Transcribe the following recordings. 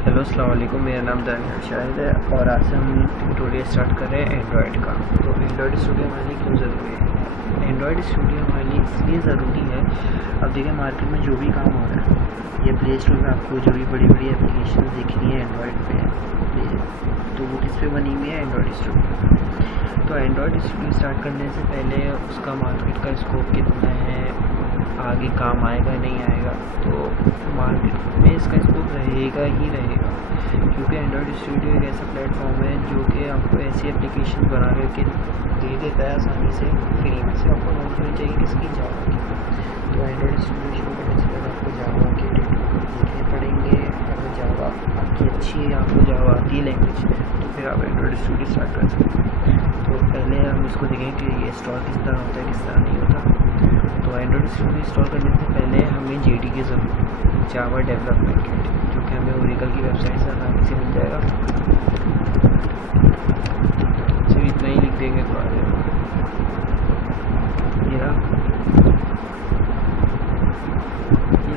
Hello अस्सलाम वालेकुम, मेरा नाम शाहिद है और आज से हम ट्यूटोरियल स्टार्ट कर रहे हैं एंड्रॉयड का। तो एंड्रॉयड स्टूडियो हमारे लिए क्यों ज़रूरी है? एंड्रॉयड स्टूडियो हमारे लिए इसलिए ज़रूरी है, अब देखिए मार्केट में जो भी काम हो रहा है, ये प्ले स्टोर में आपको जो भी बड़ी बड़ी एप्लीकेशन दिख रही है एंड्रॉयड पे, तो वो किस पे बनी हुई है? Android studio. तो एंड्रॉयड स्टूडियो स्टार्ट करने से पहले उसका मार्केट का स्कोप कितना है, आगे काम आएगा नहीं आएगा, तो मार्केट में इसका स्कोप रहेगा ही रहेगा, क्योंकि एंड्रॉयड स्टूडियो एक ऐसा प्लेटफॉर्म है जो कि आपको ऐसी एप्लीकेशन बना करके दे देता है आसानी से, फ्री में। से आपको नॉलेज होनी चाहिए किसकी, जावा की। तो एंड्रॉयड स्टूडियो शुरू करने से पहले आपको जावा के ट्यूटोरियल देखने पड़ेंगे। अगर जावा आपकी अच्छी है, आपको जावा आती है लैंग्वेज, तो फिर आप एंड्रॉयड स्टूडियो स्टार्ट कर सकते हैं। तो पहले हम इसको देखेंगे कि ये इंस्टॉल किस तरह होता है, किस तरह नहीं होता। तो एंड्रॉयड स्टूडियो इंस्टॉल करने से पहले हमें जेडी की ज़रूरत है, जावा डेवलपमेंट किट, जो कि हमें ओरेकल की वेबसाइट से आसानी से मिल जाएगा। सिर्फ इतना ही लिख देंगे तो आ जाएगा। ये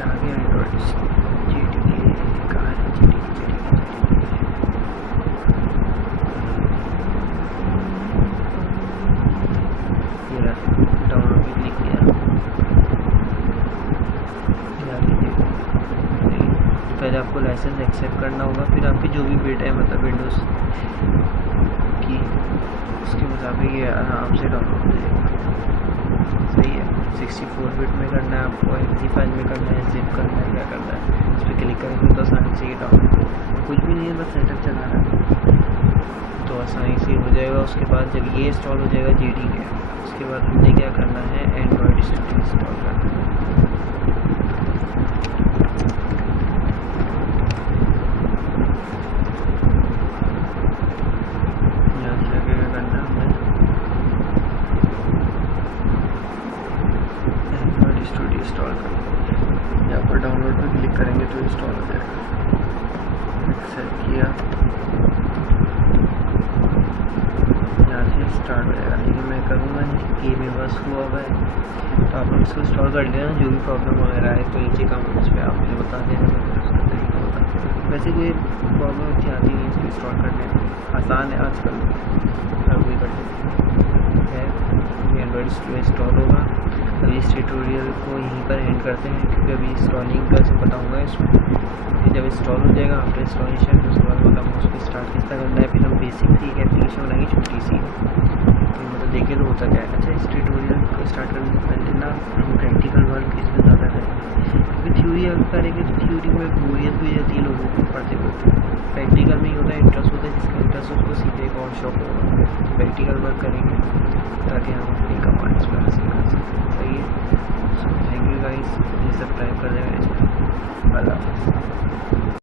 आ गया एंड्रॉयड जेडी। कहाँ है जेडी? डाउनलोड पे क्लिक किया, पहले आपको लाइसेंस एक्सेप्ट करना होगा, फिर आपकी जो भी बिट है, मतलब विंडोज़ की, उसके मुताबिक ये आराम से डाउनलोड हो जाएगा। सही है। 64 बिट में करना है आपको, एक्सी फाइल में करना है, जिप करना है, क्या करना है, इस पर क्लिक करेंगे तो आसानी से ये डाउनलोड, कुछ भी नहीं है, बस सेटअप चलाना है तो आसानी से हो जाएगा। उसके बाद जब ये इंस्टॉल हो जाएगा जेडी के, उसके बाद हमने क्या करना है, एंड्रॉयड स्टूडियो इंस्टॉल करना है। स्टूडियो इंस्टॉल करेंगे, यहाँ पर डाउनलोड पर क्लिक करेंगे तो इंस्टॉल हो जाएगा। एक्सेप्ट किया, यहाँ से स्टार्ट हो जाएगा, लेकिन मैं करूँगा नहीं कि मेरे पास हुआ हुआ है। तो आप लोग इसको इंस्टॉल कर लेना, जो भी प्रॉब्लम वगैरह है तो नीचे कमेंट्स पे आप मुझे बता देना, उसका तरीका होगा। वैसे कोई प्रॉब्लम इतनी आती नहीं है इसको इंस्टॉल करने में, आसान है आजकल, हर कोई कर सकता है। एंड्रॉयड स्टूडियो इंस्टॉल होगा। अभी इस ट्यूटोरियल को यहीं पर एंड करते हैं, क्योंकि अभी इंस्टॉलिंग का सब बताऊँगा इसमें। फिर जब इंस्टॉल हो जाएगा आफ्टर इंस्टॉलेशन, तो उसके बाद मतलब उसको स्टार्ट किस तरह करना है, फिर हम बेसिक सी एक एप्लीकेशन बनाएंगे छोटी सी, तो मतलब देखें तो होता क्या है। अच्छा, इस ट्यूटोरियल को स्टार्ट करने से पहले ना हम प्रैक्टिकल वर्क इसमें ज़्यादा करेंगे, क्योंकि थ्योरी अगर करेंगे तो थ्योरी में बोरियत भी जाती है लोगों को पढ़ते पढ़ते। प्रैक्टिकल में ही होता है, इंटरेस्ट होता है, जिसका इंटरेस्ट उसको सीधे एक और शौक होगा। प्रैक्टिकल वर्क करेंगे ताकि हम अपनी कमांड इस पर हासिल कर सकें। सही है। थैंक यू गाइस, ये सब्सक्राइब कर देना इस पर। अल्लाह हाफ़िज़।